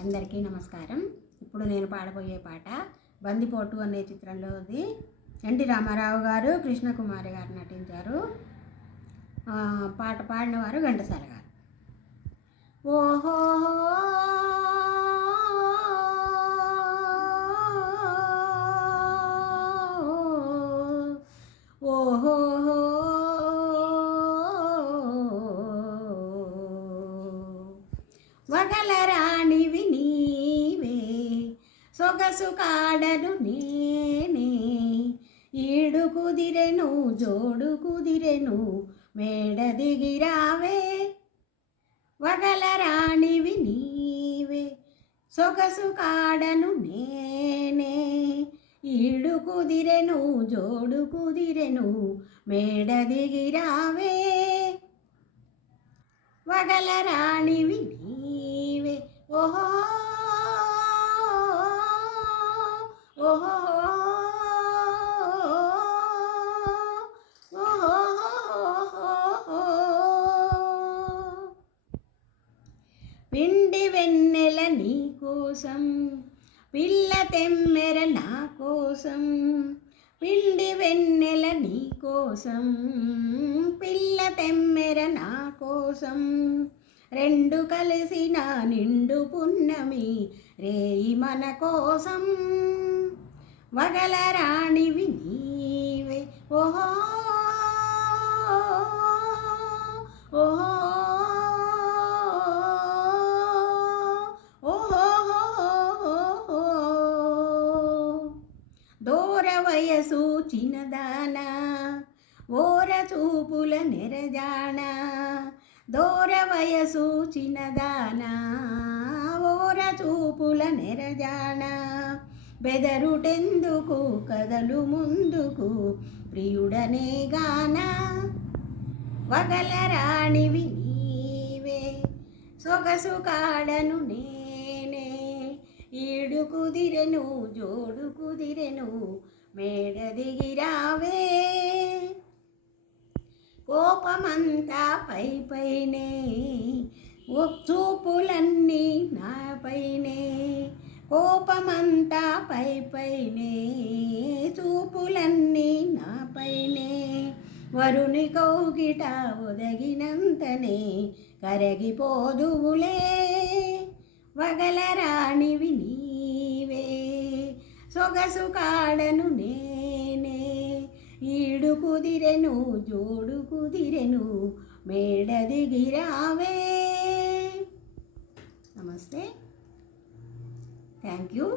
అందరికీ నమస్కారం. ఇప్పుడు నేను పాడబోయే పాట బందిపోటు అనే చిత్రంలోది. ఎన్టీ రామారావు గారు, కృష్ణకుమారి గారు నటించారు. పాట పాడినవారు ఘంటసాల గారు. ఓహో ఓహో వగలరాణివి నీవే, సొగసు కాడను నేనే, ఈడు కుదిరెను జోడు కుదిరెను, మేడ దిగిరావే. వగలరాణివి నీవే, సొగసు కాడను నేనే, ఈడు కుదిరెను జోడు కుదిరెను, మేడ దిగిరావే. వగలరాణివి నీవే, ఓహో ఓహో పిండి వెన్నెల నీ కోసం, పిల్ల తెమ్మెర నా కోసం, పిండి వెన్నెల నీ కోసం, పిల్ల తెమ్మెర నా కోసం, రెండు కలిసిన నిండు పున్నమి రేయి మన కోసం. వగలరాణివి నీవే, ఓహో ఓహో దూర వయసు చిన్నదానా, ఓర చూపుల నెరజానా, దూర వయసు చిన్నదానా, ఓర చూపుల నెరజానా, బెదరుటెందుకు కదలు ముందుకు ప్రియుడనే గానా. వగలరాణివి నీవే, సొగసు కాడను నేనే, ఈడు కుదిరెను జోడు కుదిరెను, మేడ దిగిరావే. కోపమంతా పై పైనే, చూపులన్నీ నాపైనే, కోపమంతా పై పైనే, చూపులన్నీ నాపైనే, వరుని కౌగిట ఒదగినంతనే కరగిపోదువులే. వగలరాణివి నీవే, సొగసు కాడను నేనే, ఈడు కుదిరెను జోడు కుదిరెను, మేడ దిగిరావే. నమస్తే, థ్యాంక్ యూ.